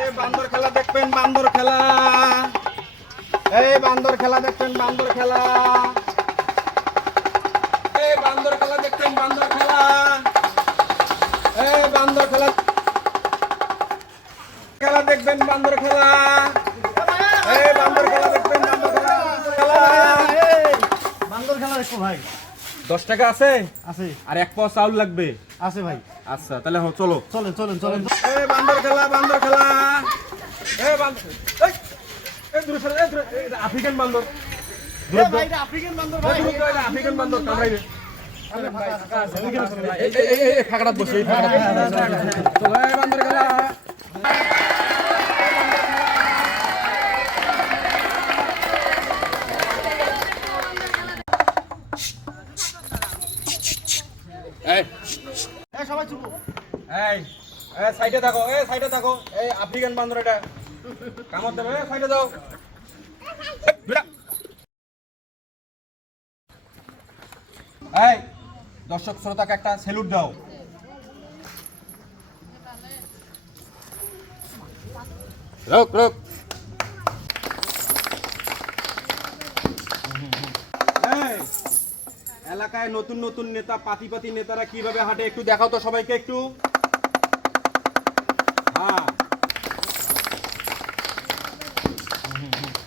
এই বান্দর খেলা দেখবেন, বান্দর খেলা। এই বান্দর খেলা দেখবেন, বান্দর খেলা। এই বান্দর খেলা দেখবেন, বান্দর খেলা। এই বান্দর খেলা খেলা দেখবেন, বান্দর খেলা। এই বান্দর খেলা দেখবেন, বান্দর খেলা। বান্দর খেলা দেখো ভাই। 10 টাকা আছে? আছে। আর 1 পাও চাউল লাগবে? আছে ভাই। আচ্ছা তাহলে চলো। চলেন চলেন চলেন। এই বান্দর খেলা, বান্দর খেলা। এই বান্দর, এই দূরে সরে, এই আফ্রিকান বান্দর। এ ভাই এটা আফ্রিকান বান্দর ভাই। আফ্রিকান বান্দর কামড়াইবে। এই ফাঁকড়াত বসে, এই ফাঁকড়াত চলো। এই বান্দর খেলা। এই সবাই চুপ। এই সাইডে থাকো, এই সাইডে থাকো। এই আফ্রিকান বান্দর এটা কামড় দেবে। সাইডে যাও। এই দর্শক শ্রোতাকে একটা স্যালুট দাও। রোক রোক। এই এলাকায় নতুন নতুন নেতা, পাতি পাতি নেতারা কিভাবে হাঁটে একটু দেখাও তো সবাইকে একটু। হ্যাঁ